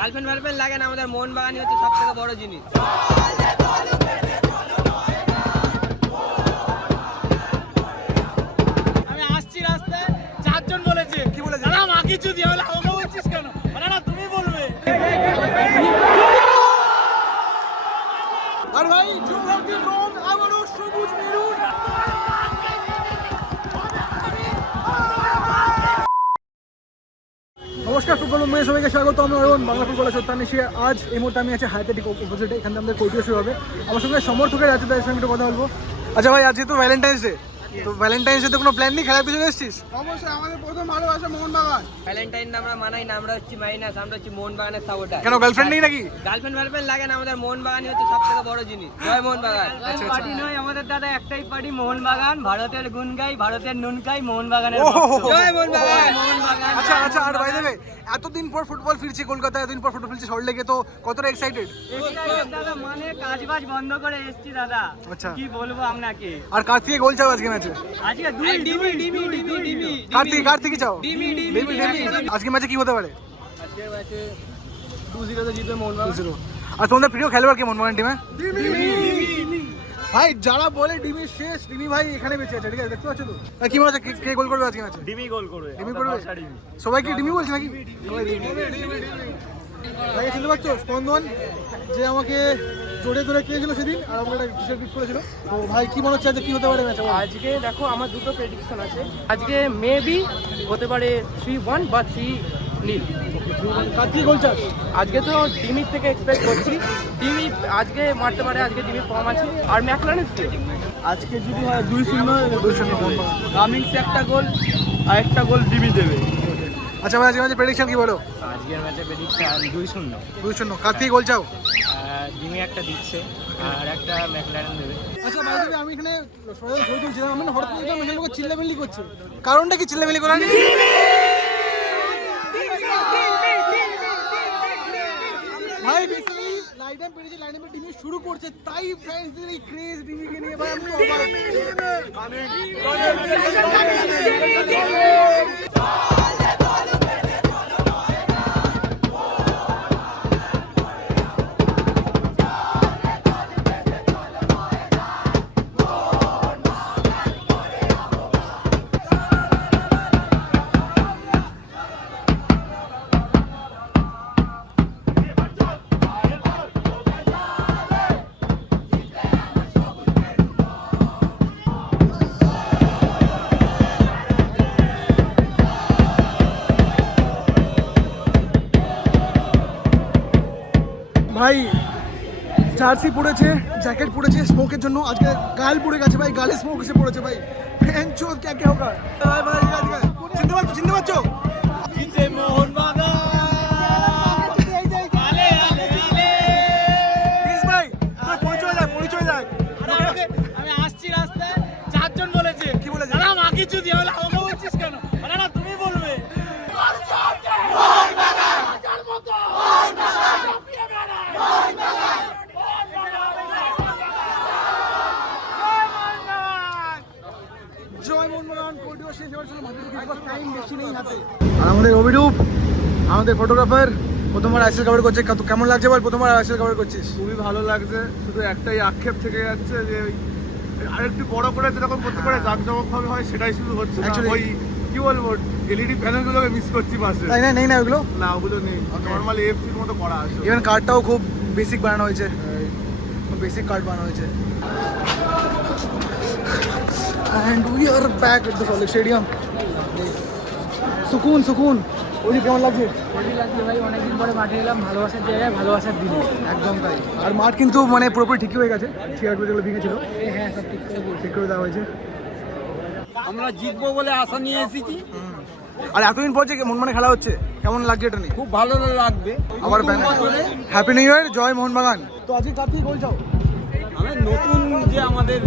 Girlfriend ফার্লফ্রেন্ড লাগে না, আমাদের মোহনবাগানই হচ্ছে সব থেকে বড় জিনিস। আমি আসছি রাস্তায়, চারজন বলেছে কি বলেছে? দাদা মা কিছু দিয়ে বলে আমাকে বলছিস কেন? না তুমি বলবে। আর ভাই যুবরাজের রং আবারও সবুজ মেরুন। নমস্কার ফুটবল মেয়ে, সবাইকে স্বাগত। আমি অরুণ, বাংলা ফুটবলের সত্যান্বেষী। আজ এই মুহূর্তে আমি আছি হায়াতেটিক অপোজিটে, এখানে আমাদের কোর্টিও শুরু হবে। আমার সঙ্গে সমর্থকের আছে, তাদের সঙ্গে একটু কথা বলবো। আচ্ছা ভাই, আজকে তো ভ্যালেন্টাইন্স ডে, তো ভ্যালেন্টাইন্স ডে কোনো প্ল্যান নেই, খেলার পিছনে এসেছিস? অবশ্যই আমাদের প্রথম ভালোবাসা মোহনবাগান। ভ্যালেন্টাইন আমরা মানাই না, আমরা হচ্ছি মাইনাস, আমরা হচ্ছি মোহনবাগানের সাপোর্টার। কেন গার্লফ্রেন্ড নেই নাকি? গার্লফ্রেন্ড ফার্লফ্রেন্ড লাগে না, আমাদের মোহনবাগানই হচ্ছে সব থেকে বড় জিনিস। জয় মোহনবাগান। পার্টি নয় আমাদের দাদা, একটাই পার্টি মোহনবাগান। ভারতের গুণ গাই, ভারতের নুন খাই, মোহনবাগানের ওহ! ভক্ত। জয় মোহনবাগান। মোহনবাগান। আচ্ছা আচ্ছা, আর ভাই দেবে এতদিন পর ফুটবল ফিরছে কলকাতায়, এতদিন পর ফুটবল ফিরছে সল্টলেকে, তো কতটা এক্সাইটেড? দাদা মানে কাজ বাজ বন্ধ করে এসেছি দাদা। আচ্ছা। কি বলবো আপনাকে, আর কার্তিকে গোল চাও আজকে ম্যাচে? আজকে দুই ডিমি ডিমি ডিমি ডিমি কার্তিক চাও? ডিমি ডিমি ডিমি ডিমি। আজকে ম্যাচে কি হতে পারে? আজকের ম্যাচে 2-0 তে জিতবে মোহনবাগান। 2-0। আর তোমাদের প্রিয় খেলোয়াড় কে মোহনবাগান টিমে? ভাই যারা বলে ডিমি শেষ, ডিমি ভাই এখানে বেঁচে আছে, ঠিক আছে? দেখতে পাচ্ছ তো? কি মনে হচ্ছে কে গোল করবে আজকে ম্যাচে? ডিমি গোল করবে। ডিমি করবে? সবাই কি ডিমি বলছে নাকি? ভাই চিনতে পারছো স্পন্দন, যে আমাকে জড়িয়ে ধরে খেয়েছিল সেদিন, আর আমাকে একটা টি-শার্ট গিফট করেছিল। তো ভাই কি মনে হচ্ছে আজকে কি হতে পারে ম্যাচে? আজকে দেখো আমার দুটো প্রেডিকশন আছে। আজকে মেবি হতে পারে 3-1 বা 3-0। কার্তিক গোল চাস? আজকে তো ডিমির থেকে এক্সপেক্ট করছি, ডিমি আজকে মারতে পারে, আজকে ডিমির ফর্ম আছে। আর ম্যাকলারেন আজকে যদি হয় 2-0 কামিংস একটা গোল আর একটা গোল ডিমি দেবে। আচ্ছা ভাই, আজকে ম্যাচে প্রেডিকশন কি বলো? আজকের ম্যাচে প্রেডিকশন 2-0। 2-0। কার্তিক গোল চাও? ডিমি একটা দিচ্ছে আর একটা ম্যাকলারেন দেবে। আচ্ছা ভাই দেবে, আমি এখানে সবাই ছবি তুলছিলাম, আমি হঠাৎ করে দেখলাম এখানে লোক চিল্লামিল্লি করছে। কারণটা কি চিল্লামিল্লি করার? ভাই বেসিক্যালি লাইডাম পেরেছে, লাইডাম ডিমি শুরু করছে, তাই ফ্যান্সদের এই ক্রেজ ডিমিকে নিয়ে। ভাই আমি তো অবাক। ভাই জার্সি পড়েছে, জ্যাকেট পড়েছে স্মোকের জন্য, আজকে গাল পড়ে গেছে ভাই, গালে স্মোক এসে পড়েছে ভাই। ফ্যানচোদ কে কে হোগা? ভাই ভাই চিনতে পারছো? চিনতে পারছো? জিতে মোহনবাগান। প্লিজ ভাই পরিচয় দেখ। আমি আসছি রাস্তায়, চারজন বলেছে কি বলেছে? দাদা মা কিছু দিয়ে বলে আমাকে বলছিস কেন? না তুমি বলবে। জয় মোহনবাগান। কোর্টিও শেষ হওয়ার জন্য মাত্র টাইম বেশি নেই হাতে। আর আমাদের অভিরূপ, আমাদের ফটোগ্রাফার, প্রথমবার আইসিএল কভার করছে। কেমন লাগছে বল, প্রথমবার আইসিএল কভার করছিস? খুবই ভালো লাগছে, শুধু একটাই আক্ষেপ থেকে যাচ্ছে যে আরেকটু বড় করে যেরকম করতে পারে জাঁকজমকভাবে হয়, সেটাই শুধু হচ্ছে না। Actually- ওই কি বলবো, এলইডি প্যানেলগুলোকে মিস করছি পাশে। তাই না? নেই না ওগুলো? না ওগুলো নেই, নর্মালি এফসির মতো করা আছে। ইভেন কার্ডটাও খুব বেসিক বানানো হয়েছে, বেসিক কার্ড বানানো হয়েছে। And we are back at the Solid Stadium. সুকুন ওই যে কেমন লাগছে? ভাই অনেকদিন পরে মাঠে এলাম, ভালোবাসার জায়গায় ভালোবাসার দিন। একদম তাই। আর মাঠ কিন্তু মানে পুরোপুরি ঠিকই হয়ে গেছে, চেয়ারগুলো যেগুলো ভেঙেছিল হ্যাঁ সব ঠিক করে দেওয়া হয়েছে। আমরা জিতবো বলে আশা নিয়ে এসেছি, আর এতদিন পর যে মন মানে খেলা হচ্ছে, কেমন লাগছে এটা নিয়ে? খুব ভালো লাগবে। আবার হ্যাপি নিউ ইয়ার, জয় মোহনবাগান। তো আজকে কার্তিক গোল চাও? আমি নতুন যে আমাদের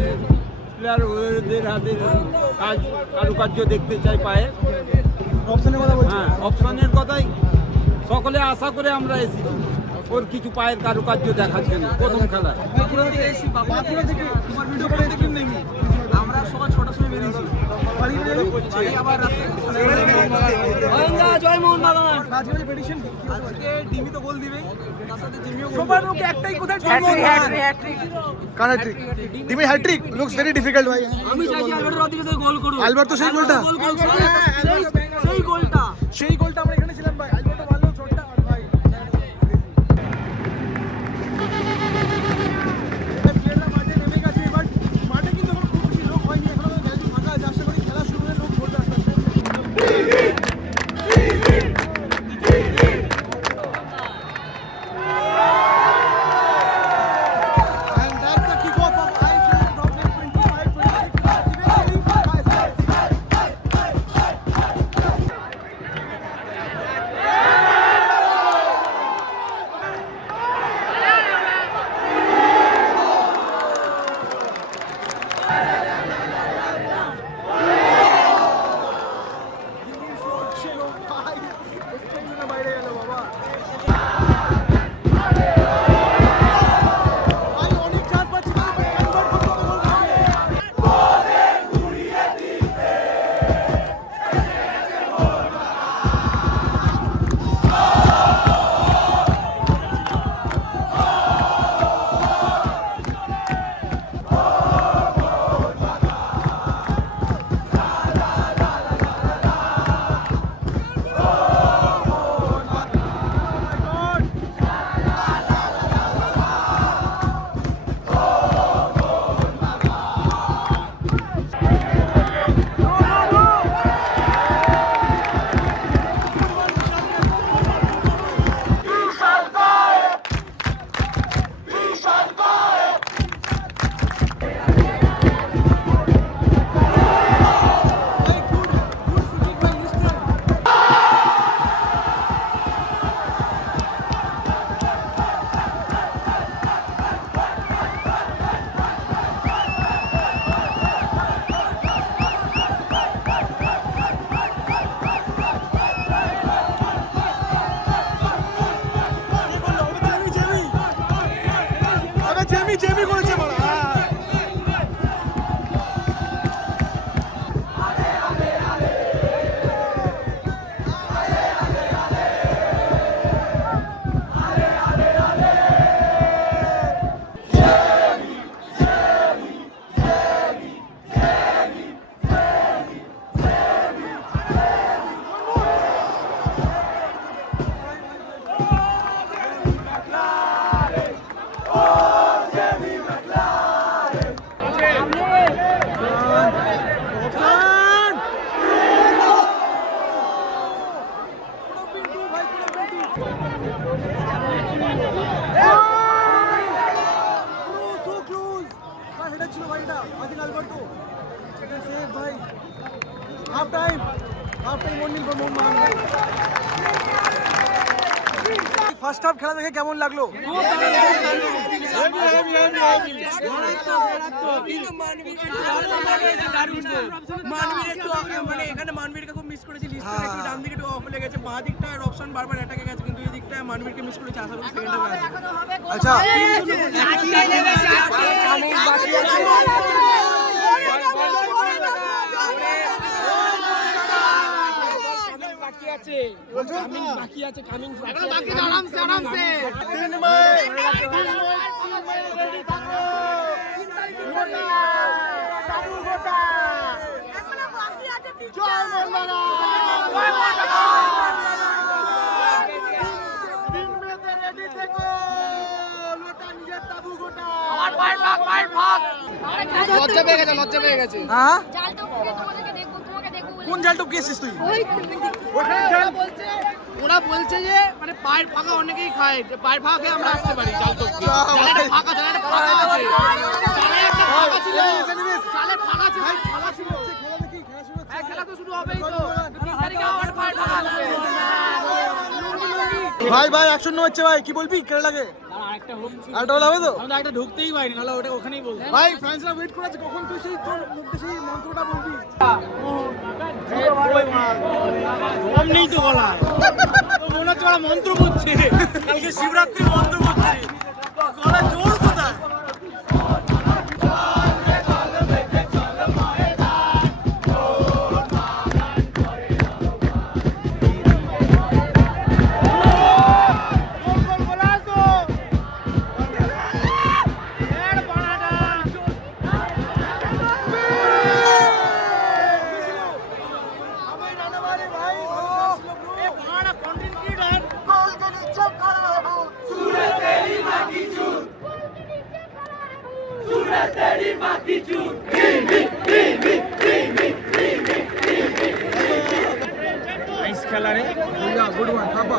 প্লেয়ার, ওদের হাতের কারুকার্য দেখতে চাই পায়ে। অপশনের কথা বলছি। হ্যাঁ, অপশনের কথাই সকলে আশা করে আমরা এসেছি, ওর কিছু পায়ের কারুকার্য দেখার জন্য প্রথম খেলায়। বাঁকুড়া থেকে তোমার ভিডিও করে দেখি নেই। আমরা সবাই সকাল 6টার সময় বেরিয়েছি, বাড়ি যাবি আবার জয় মোহনবাগান। আজকে প্রেডিকশন আজকে ডিমি তো গোল দিবে, তার সাথে জিমিও সবার মুখে একটাই কথা, হ্যাট্রিক কার হ্যাট্রিক? টিমের হ্যাট্রিক লুকস ভেরি ডিফিকাল্ট ভাই। আমি চাইছি আলবার্টো রদ্রিগেজ গোল করুক। আলবার তো সেই গোলটা, সেই গোলটা সেই গোলটা আমরা এখানে ছিলাম ভাই। আলবার্টো মারলো চোটটা আর ভাই প্লেয়াররা মাঠে নেমে গেছে। এবার মাঠে কিন্তু এখন খুব বেশি লোক হয়নি, এখন আমাদের গ্যালারি ফাঁকা আছে। আশা করি খেলা শুরু হলে লোক ভরবে আস্তে আস্তে। And that's the kickoff of IPL 2025-26. বাইরে গেল বাবা, ভাই অনেক চাপ পাচ্ছি না, কনভার্ট করতে হবে। জেমি করেছে বড়। হাফ টাইম মন্ডিল ফর মোহনবাগান। ফার্স্ট হাফ খেলা দেখে কেমন লাগলো? মানে এখানে মানবীরকে খুব মিস করেছি, লিস্টে একটু ডান দিকে একটু অফ লেগেছে, বাঁ দিকটা অপশন বারবার অ্যাটাকে গেছে, কিন্তু এই দিকটা মানবীরকে মিস করেছি। আশা করি সেকেন্ড হাফে আসবে। আচ্ছা লজ্জা পেয়ে গেছে। হ্যাঁ তোমাকে কোন জাল টপকিয়েছিস তুই? ওরা বলছে যে মানে পায়ের ফাঁকা অনেকেই খায়, পায়ের ফাঁকা খেয়ে আমরা আসতে পারি। জাল টপকে জালেটা ফাঁকা, জালেটা ফাঁকা আছে, জালে একটা ফাঁকা ছিল, জালে ফাঁকা ছিল, খেলা ছিল, খেলা দেখি, খেলা শুরু হচ্ছে। খেলা তো শুরু হবেই তো, 3 তারিখে আবার পায়ের ফাঁকা আসবে। ভাই ভাই অ্যাকশন হচ্ছে ভাই, কি বলবি কেমন লাগে? আরেকটা হলে হবে তো? আমরা একটা ঢুকতেই পারিনি, নাহলে ওটা ওখানেই বলবো। ভাই ফ্যান্সরা ওয়েট করে আছে কখন তুই সেই তোর মুখে সেই মন্ত্রটা বলবি। নেই তো বলা, মনে হচ্ছে ওরা মন্ত্র পড়ছে, কালকে শিবরাত্রির মন্ত্র পড়ছে, গলা জোর কোথায়? নাইস খেলা রে। भैया गुड वन थापा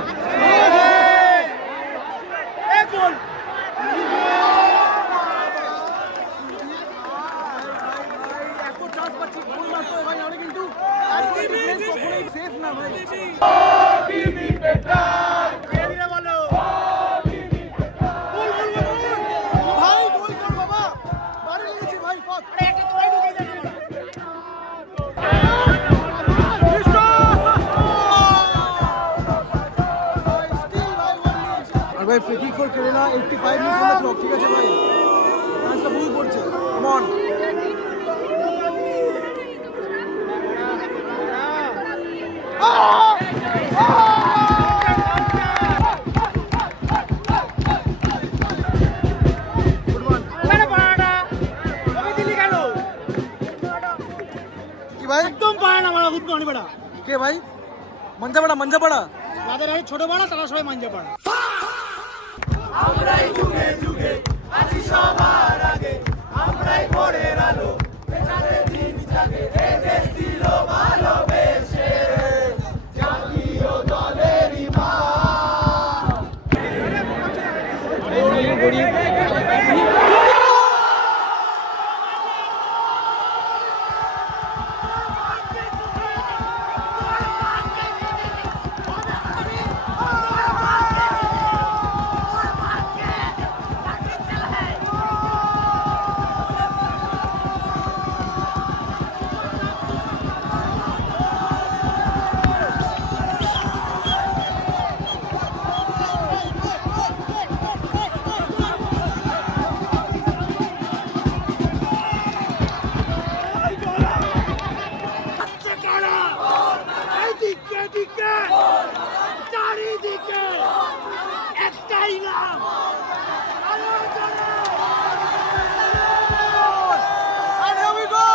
এত চান্স পাচ্ছি গোল মারতে হয় ভাই আমরা কিন্তু একদম ডিফেন্স কখনোই সেফ না ভাই ভাই গোল কর বাবা বাড়ি লেগেছে ভাই ফাক আর ভাই free kick for Kerala 85 minutes on the clock ঠিক আছে ভাই ম্যাচটা বুঝ পড়ছে কাম অন কি ভাই একদম পায় না মারা খুব অনেক বড় কে ভাই মঞ্জা পড়া যাদের এই ছোট বড় তারা সবাই মানতে পারে চারিদিকে একটাই নাম And here we go!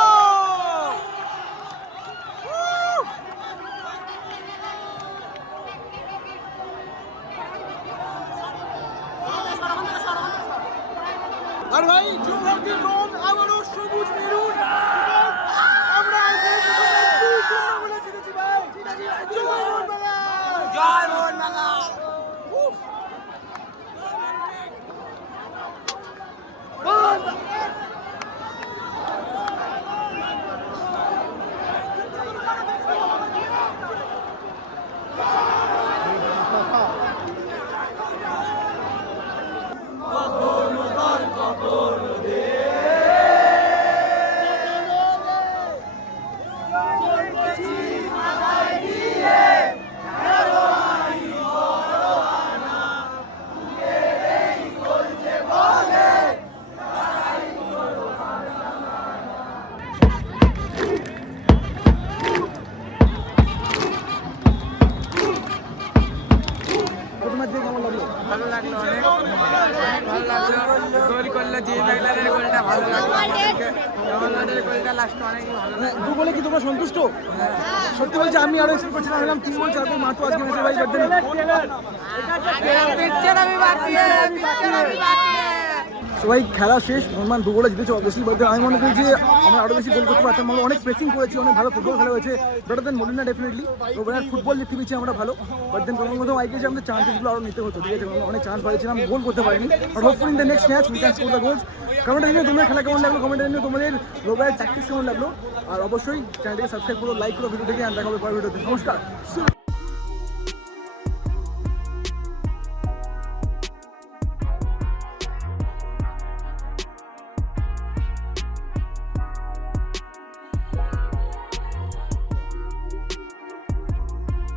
আর ভাই জোহারকে রং আবারও সবুজ মেরুন আমরা বলে জিতেছি ভাই জয় মোহন বাগান ভালো লাগলো অনেক ভালো লাগলো গোল করলো জিম ম্যাকলারের গোলটা ভালো লাগলো আমাদের গোলটা লাস্ট অনেক ভালো লাগলো দু বলে কি তোমরা সন্তুষ্ট সত্যি বলছি আমি আরো এক্সপেক্ট করছিলাম এরকম 3 গোল 4 গোল মাত্র আজকে ম্যাচে ভাই সবাই খেলা শেষ মোহনবাগান 2 গোলে জিতেছে অবভিয়াসলি বাট আমি মনে করি যে আমরা আরো বেশি গোল করতে পারতাম আমরা অনেক প্রেসিং করেছি অনেক ভালো ফুটবল খেলা হয়েছে better than Molina definitely overall football দেখতে পেয়েছি আমরা ভালো বাট দেন কোনো মতো আইকে যে আমাদের চান্সেসগুলো আরো নিতে হতো ঠিক আছে আমরা অনেক চান্স পাইছিলাম গোল করতে পারিনি but hopefully in the next match we can score the goals কমেন্টে জানিয়ে তোমাদের খেলা কেমন লাগলো কমেন্টে জানিয়ে তোমাদের লোবারের ট্যাকটিক্স কেমন লাগলো আর অবশ্যই চ্যানেলটাকে সাবস্ক্রাইব করো লাইক করো ভিডিওটাকে আর দেখা হবে পরের ভিডিওতে নমস্কার